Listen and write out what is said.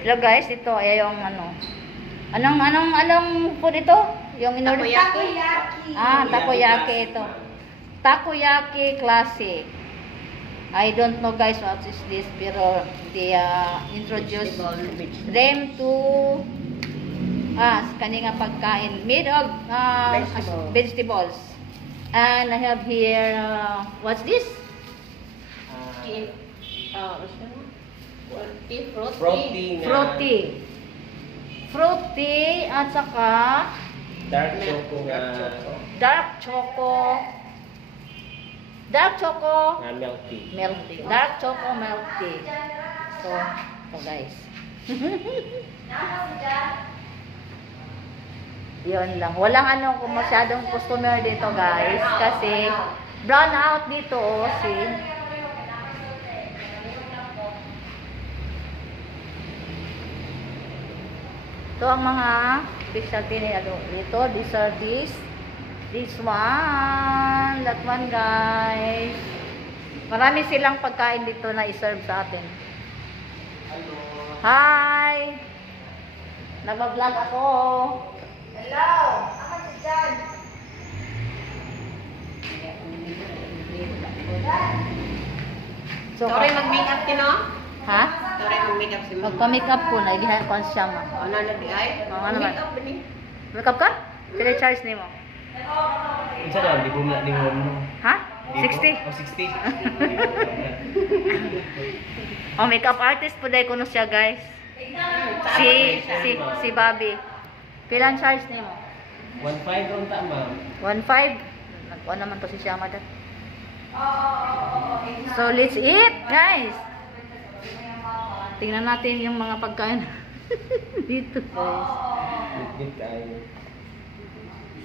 Hello guys, ito ay yung ano. Anong food ito? Yung inorder? Takoyaki. Takoyaki ito. Takoyaki classic. I don't know guys what is this, pero they introduce them to kaninga pagkain made of vegetables. And I have here what's this? Fruity at saka Dark choco nga dark choco milk tea. milk tea. Dark choco milk tea. So guys. Yun lang. Walang kung masyadong customer dito guys. Kasi brown out dito see. Ito ang mga specialty nila dito. These are this one, that one guys. Marami silang pagkain dito na i-serve sa atin. Hi! Nag-vlog ako. Hello! Ako si John. So, Sorry, mag-makeup ka, no? ha? Sorry, mag-makeup si Mama. Magpa-makeup ko na, igihan ko siya ma. Ano na di ay? Oo, ano man. Makeup ba ni? Makeup ka? Pila charge ni mo? Isa lang, di po na lingon mo. Ha? 60? Oh, 60. Oh, makeup artist po dahil kuno siya guys. Si Bobby. Pilang charge ni mo? 1.5 ron ta, ma'am. 1.5. Nagkuha naman to si Shama dad. So let's eat guys. Tingnan natin yung mga pagkain dito guys. Bit-bit tayo.